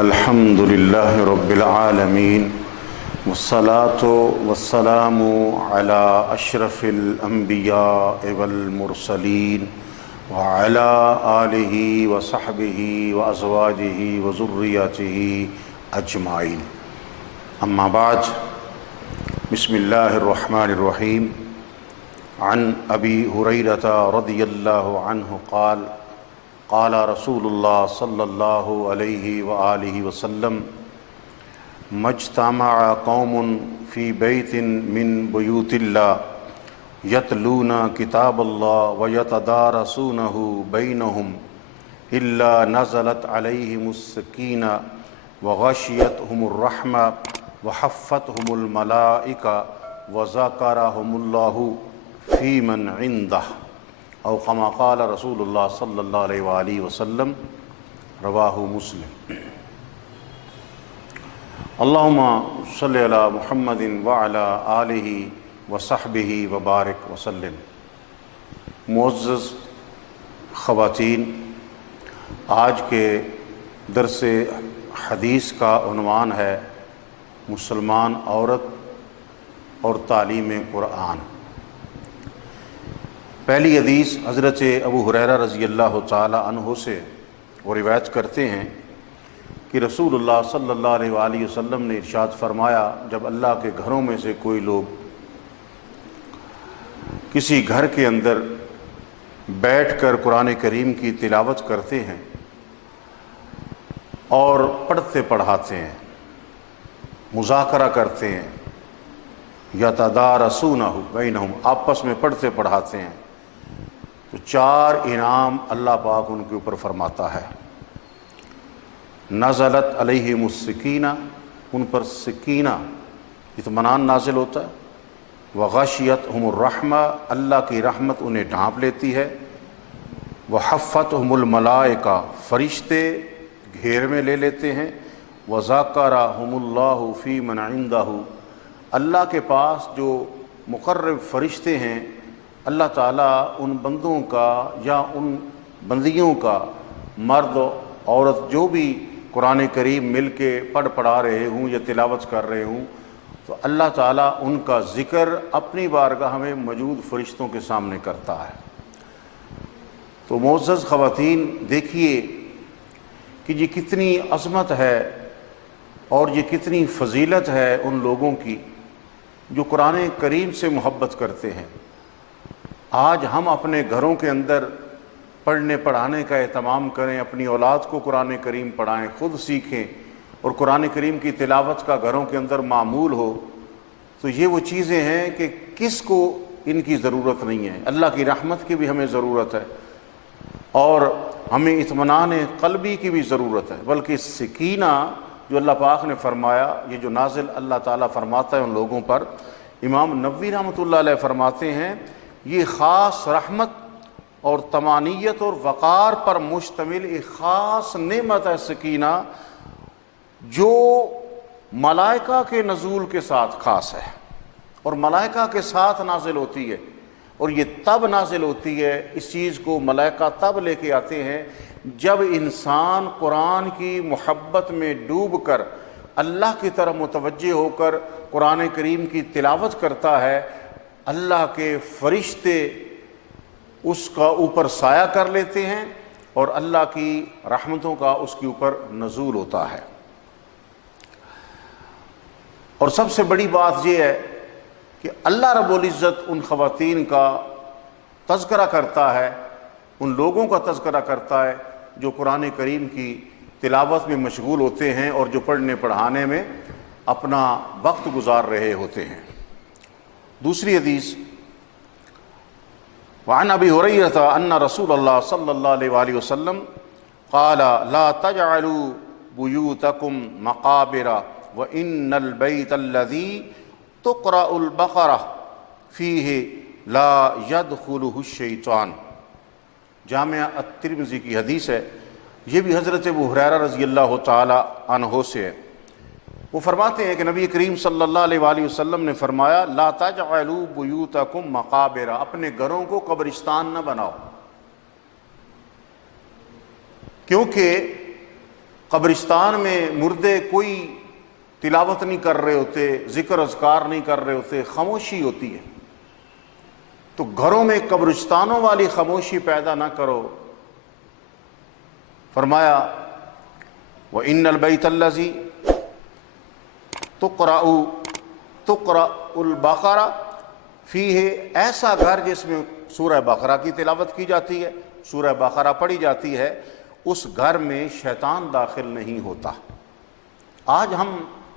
الحمد لله رب العالمين والصلاة والسلام على أشرف الأنبياء والمرسلين وعلى آله وصحبه وأزواجه وذريته أجمعين. أما بعد، بسم الله الرحمن الرحيم. عن أبي هريرة رضي الله عنه قال قال رسول الله صلى الله عليه وآله وسلم: ما اجتمع قوم في بيت من بيوت الله يتلون كتاب الله ويتدارسونه بينهم إلا نزلت عليهم السكينة وغشيتهم الرحمة وحفتهم الملائكة وذكرهم الله في من عنده او كما قال رسول اللہ صلی اللہ علیہ وآلہ وسلم. رواہ مسلم. اللہم صلی علی محمد وعلی آلہ وصحبہ وبارک وسلم. معزز خواتین، آج کے درس حدیث کا عنوان ہے مسلمان عورت اور تعلیم قرآن. پہلی حدیث حضرت ابو ہریرہ رضی اللہ تعالی عنہ سے وہ روایت کرتے ہیں کہ رسول اللہ صلی اللہ علیہ وآلہ وسلم نے ارشاد فرمایا، جب اللہ کے گھروں میں سے کوئی لوگ کسی گھر کے اندر بیٹھ کر قرآن کریم کی تلاوت کرتے ہیں اور پڑھتے پڑھاتے ہیں، مذاکرہ کرتے ہیں، یتدارسونہ بینہم، آپس میں پڑھتے پڑھاتے ہیں، تو 4 انعام اللہ پاک ان کے اوپر فرماتا ہے. نزلت علیہم السکینہ، ان پر سکینہ اطمینان نازل ہوتا ہے. وغشیتہم الرحمہ، اللہ کی رحمت انہیں ڈھانپ لیتی ہے. وحفتہم الملائکہ، فرشتے گھیر میں لے لیتے ہیں. وذکرہم اللہ فی من عندہ، اللہ کے پاس جو مقرب فرشتے ہیں، اللہ تعالیٰ ان بندوں کا یا ان بندیوں کا، مرد عورت جو بھی قرآن کریم مل کے پڑھا رہے ہوں یا تلاوت کر رہے ہوں، تو اللہ تعالیٰ ان کا ذکر اپنی بارگاہ میں موجود فرشتوں کے سامنے کرتا ہے. تو معزز خواتین، دیکھیے کہ یہ کتنی عظمت ہے اور یہ کتنی فضیلت ہے ان لوگوں کی جو قرآن کریم سے محبت کرتے ہیں. آج ہم اپنے گھروں کے اندر پڑھنے پڑھانے کا اہتمام کریں، اپنی اولاد کو قرآن کریم پڑھائیں، خود سیکھیں اور قرآن کریم کی تلاوت کا گھروں کے اندر معمول ہو، تو یہ وہ چیزیں ہیں کہ کس کو ان کی ضرورت نہیں ہے. اللہ کی رحمت کی بھی ہمیں ضرورت ہے اور ہمیں اطمینان قلبی کی بھی ضرورت ہے. بلکہ سکینہ جو اللہ پاک نے فرمایا، یہ جو نازل اللہ تعالیٰ فرماتا ہے ان لوگوں پر، امام نووی رحمۃ اللہ علیہ فرماتے ہیں یہ خاص رحمت اور طمانیت اور وقار پر مشتمل ایک خاص نعمت ہے سکینہ، جو ملائکہ کے نزول کے ساتھ خاص ہے اور ملائکہ کے ساتھ نازل ہوتی ہے. اور یہ تب نازل ہوتی ہے، اس چیز کو ملائکہ تب لے کے آتے ہیں جب انسان قرآن کی محبت میں ڈوب کر اللہ کی طرف متوجہ ہو کر قرآن کریم کی تلاوت کرتا ہے. اللہ کے فرشتے اس کا اوپر سایہ کر لیتے ہیں اور اللہ کی رحمتوں کا اس کے اوپر نزول ہوتا ہے. اور سب سے بڑی بات یہ ہے کہ اللہ رب العزت ان خواتین کا تذکرہ کرتا ہے، ان لوگوں کا تذکرہ کرتا ہے جو قرآن کریم کی تلاوت میں مشغول ہوتے ہیں اور جو پڑھنے پڑھانے میں اپنا وقت گزار رہے ہوتے ہیں. دوسری حدیث، وعن ابی ہریرہ ان رسول اللہ صلی اللہ علیہ وآلہ وسلم قال لا تجعلوا بیوتکم مقابر وان البیت الذی تقرأ البقرہ فیہ لا يدخلہ الشیطان. جامع الترمذی کی حدیث ہے، یہ بھی حضرت ابو ہریرہ رضی اللہ تعالی عنہ سے ہے. وہ فرماتے ہیں کہ نبی کریم صلی اللہ علیہ وآلہ وسلم نے فرمایا لا تجعلوا بیوتکم مقابر، اپنے گھروں کو قبرستان نہ بناؤ. کیونکہ قبرستان میں مردے کوئی تلاوت نہیں کر رہے ہوتے، ذکر اذکار نہیں کر رہے ہوتے، خاموشی ہوتی ہے، تو گھروں میں قبرستانوں والی خاموشی پیدا نہ کرو۔ فرمایا وَإِنَّ الْبَيْتَ الَّذِي تُقْرَأُ الْبَقَرَةُ فِيهِ، ایسا گھر جس میں سورہ بقرہ کی تلاوت کی جاتی ہے، سورہ بقرہ پڑھی جاتی ہے، اس گھر میں شیطان داخل نہیں ہوتا۔ آج ہم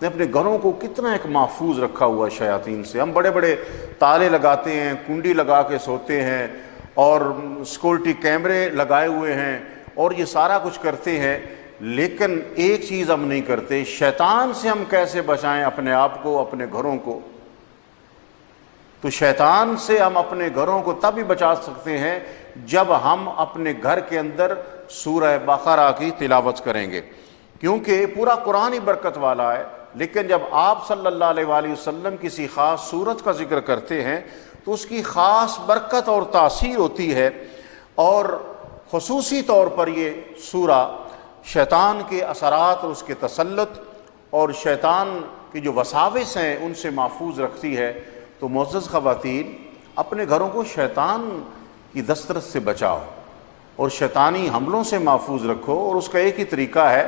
نے اپنے گھروں کو کتنا ایک محفوظ رکھا ہوا ہے شیاطین سے۔ ہم بڑے بڑے تالے لگاتے ہیں، کنڈی لگا کے سوتے ہیں، اور سیکورٹی کیمرے لگائے ہوئے ہیں، اور یہ سارا کچھ کرتے ہیں، لیکن ایک چیز ہم نہیں کرتے، شیطان سے ہم کیسے بچائیں اپنے آپ کو، اپنے گھروں کو۔ تو شیطان سے ہم اپنے گھروں کو تب ہی بچا سکتے ہیں جب ہم اپنے گھر کے اندر سورہ بقرہ کی تلاوت کریں گے، کیونکہ پورا قرآن ہی برکت والا ہے۔ لیکن جب آپ صلی اللہ علیہ وآلہ وسلم کسی خاص صورت کا ذکر کرتے ہیں تو اس کی خاص برکت اور تاثیر ہوتی ہے، اور خصوصی طور پر یہ سورہ شیطان کے اثرات اور اس کے تسلط اور شیطان کی جو وساوس ہیں ان سے محفوظ رکھتی ہے۔ تو معزز خواتین، اپنے گھروں کو شیطان کی دسترس سے بچاؤ اور شیطانی حملوں سے محفوظ رکھو، اور اس کا ایک ہی طریقہ ہے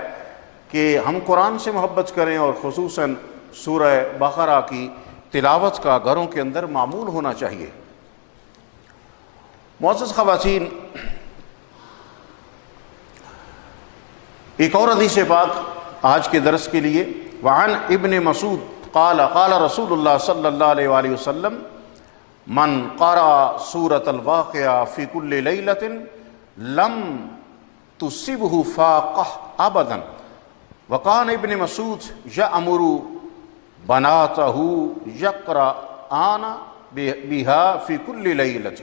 کہ ہم قرآن سے محبت کریں، اور خصوصاً سورہ بقرہ کی تلاوت کا گھروں کے اندر معمول ہونا چاہیے۔ معزز خواتین، ایک اور حدیث پاک آج کے درس کے لیے، وعن ابن مسعود قال قال رسول اللہ صلی اللہ علیہ وآلہ وسلم من قرأ سورة الواقعہ فی کل لیلۃ لم تصبہ فاقہ ابدا، وکان ابن مسعود یأمر بناتہ یقرآن بہا فی کل لیلۃ۔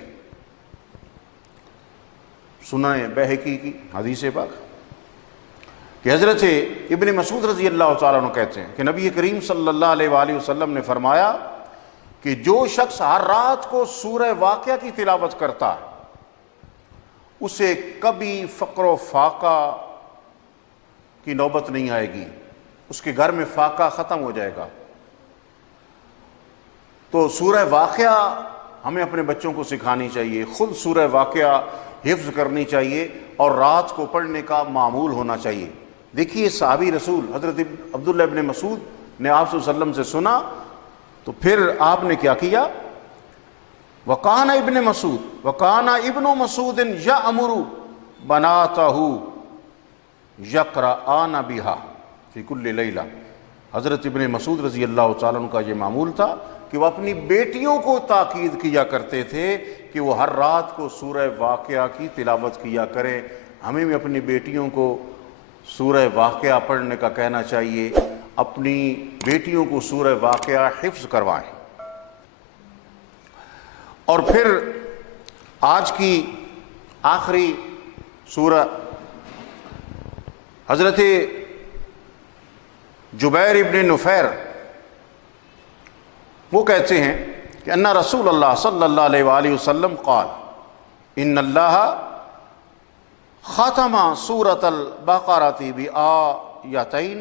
سنن بہقی کی حدیث پاک کہ حضرت ابن مسعود رضی اللہ تعالیٰ عنہ کہتے ہیں کہ نبی کریم صلی اللہ علیہ وآلہ وسلم نے فرمایا کہ جو شخص ہر رات کو سورہ واقعہ کی تلاوت کرتا ہے اسے کبھی فقر و فاقہ کی نوبت نہیں آئے گی، اس کے گھر میں فاقہ ختم ہو جائے گا۔ تو سورہ واقعہ ہمیں اپنے بچوں کو سکھانی چاہیے، خود سورہ واقعہ حفظ کرنی چاہیے، اور رات کو پڑھنے کا معمول ہونا چاہیے۔ دیکھیے صحابی رسول حضرت عبداللہ ابن مسعود نے آپ صلی اللہ علیہ وسلم سے سنا، تو پھر آپ نے کیا کیا؟ وَقَانَ ابن مسعود وَقَانَ ابن مسعود یأمر بناتہ یقرآن بہا فی کل لیلہ۔ حضرت ابن مسعود رضی اللہ تعالیٰ عنہ کا یہ معمول تھا کہ وہ اپنی بیٹیوں کو تاکید کیا کرتے تھے کہ وہ ہر رات کو سورہ واقعہ کی تلاوت کیا کریں۔ ہمیں بھی اپنی بیٹیوں کو سورہ واقعہ پڑھنے کا کہنا چاہیے، اپنی بیٹیوں کو سورہ واقعہ حفظ کروائیں۔ اور پھر آج کی آخری سورہ، حضرت جبیر ابن نفیر وہ کہتے ہیں کہ ان رسول اللہ صلی اللہ علیہ وآلہ وسلم قال ان اللہ ختم سورۃ البقرۃ بآیتین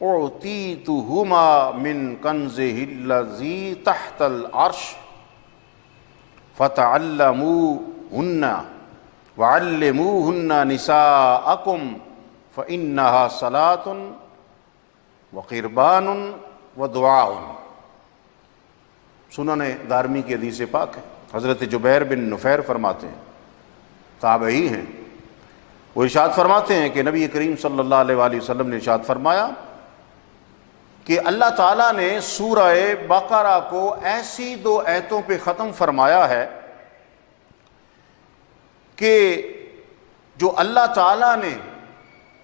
اعطیتہما من کنزہ الذی تحت العرش فتعلموہن وعلموہن نساءکم فإنہا صلاۃ وقربان ودعاء۔ سنن دارمی کی حدیث پاک ہے۔ حضرت جبیر بن نفیر فرماتے ہیں، تابعی ہیں، وہ ارشاد فرماتے ہیں کہ نبی کریم صلی اللہ علیہ وآلہ وسلم نے ارشاد فرمایا کہ اللہ تعالیٰ نے سورہ بقرہ کو ایسی 2 آیتوں پہ ختم فرمایا ہے کہ جو اللہ تعالیٰ نے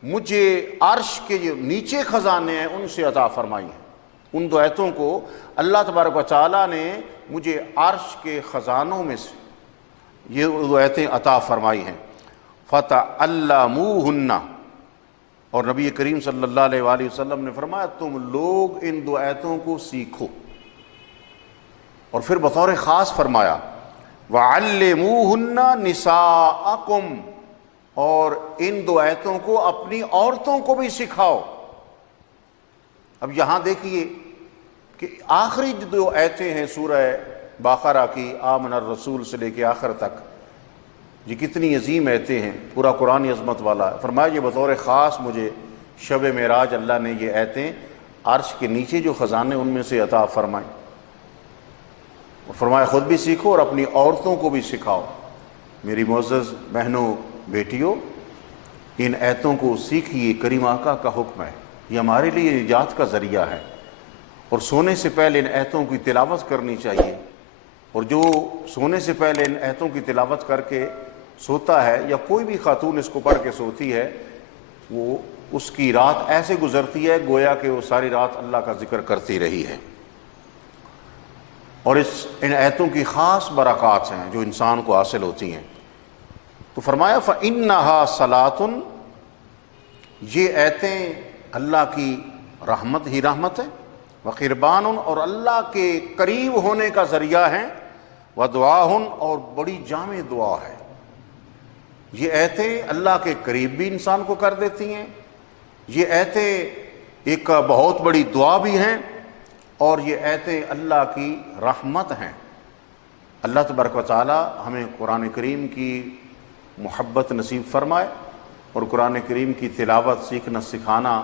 مجھے عرش کے جو نیچے خزانے ہیں ان سے عطا فرمائی ہیں۔ ان 2 آیتوں کو اللہ تبارک و تعالیٰ نے مجھے عرش کے خزانوں میں سے یہ 2 آیتیں عطا فرمائی ہیں۔ فَتَعَلَّمُوهُنَّ، اور نبی کریم صلی اللہ علیہ وآلہ وسلم نے فرمایا تم لوگ ان 2 آیتوں کو سیکھو، اور پھر بطور خاص فرمایا وَعَلِّمُوهُنَّ نِسَاءَكُمْ، اور ان دو آیتوں کو اپنی عورتوں کو بھی سکھاؤ۔ اب یہاں دیکھیے کہ آخری جو دو آیتیں ہیں سورہ بقرہ کی، آمن الرسول سے لے کے آخر تک، یہ کتنی عظیم آیتیں ہیں، پورا قرآن عظمت والا ہے۔ فرمایا یہ بطور خاص مجھے شب معراج اللہ نے یہ آیتیں عرش کے نیچے جو خزانے ان میں سے عطا فرمائیں، اور فرمایا خود بھی سیکھو اور اپنی عورتوں کو بھی سکھاؤ۔ میری معزز بہنوں بیٹیوں، ان آیتوں کو سیکھیے، کریم آقا کا حکم ہے، یہ ہمارے لیے نجات کا ذریعہ ہے، اور سونے سے پہلے ان آیتوں کی تلاوت کرنی چاہیے۔ اور جو سونے سے پہلے ان آیتوں کی تلاوت کر کے سوتا ہے، یا کوئی بھی خاتون اس کو پڑھ کے سوتی ہے، وہ اس کی رات ایسے گزرتی ہے گویا کہ وہ ساری رات اللہ کا ذکر کرتی رہی ہے۔ اور ان آیتوں کی خاص برکات ہیں جو انسان کو حاصل ہوتی ہیں۔ تو فرمایا فَإِنَّهَا صَلَاتٌ، یہ آیتیں اللہ کی رحمت ہی رحمت ہے، وَقِرْبَانٌ، اور اللہ کے قریب ہونے کا ذریعہ ہیں، وَدُعَاءٌ، اور بڑی جامع دعا ہے۔ یہ آیتیں اللہ کے قریب بھی انسان کو کر دیتی ہیں، یہ آیتیں ایک بہت بڑی دعا بھی ہیں، اور یہ آیتیں اللہ کی رحمت ہیں۔ اللہ تبارک و تعالی ہمیں قرآن کریم کی محبت نصیب فرمائے، اور قرآن کریم کی تلاوت، سیکھنا سکھانا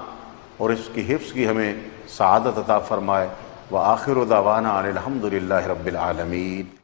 اور اس کی حفظ کی ہمیں سعادت عطا فرمائے۔ وآخر دعوانا ان الحمد للہ رب العالمین۔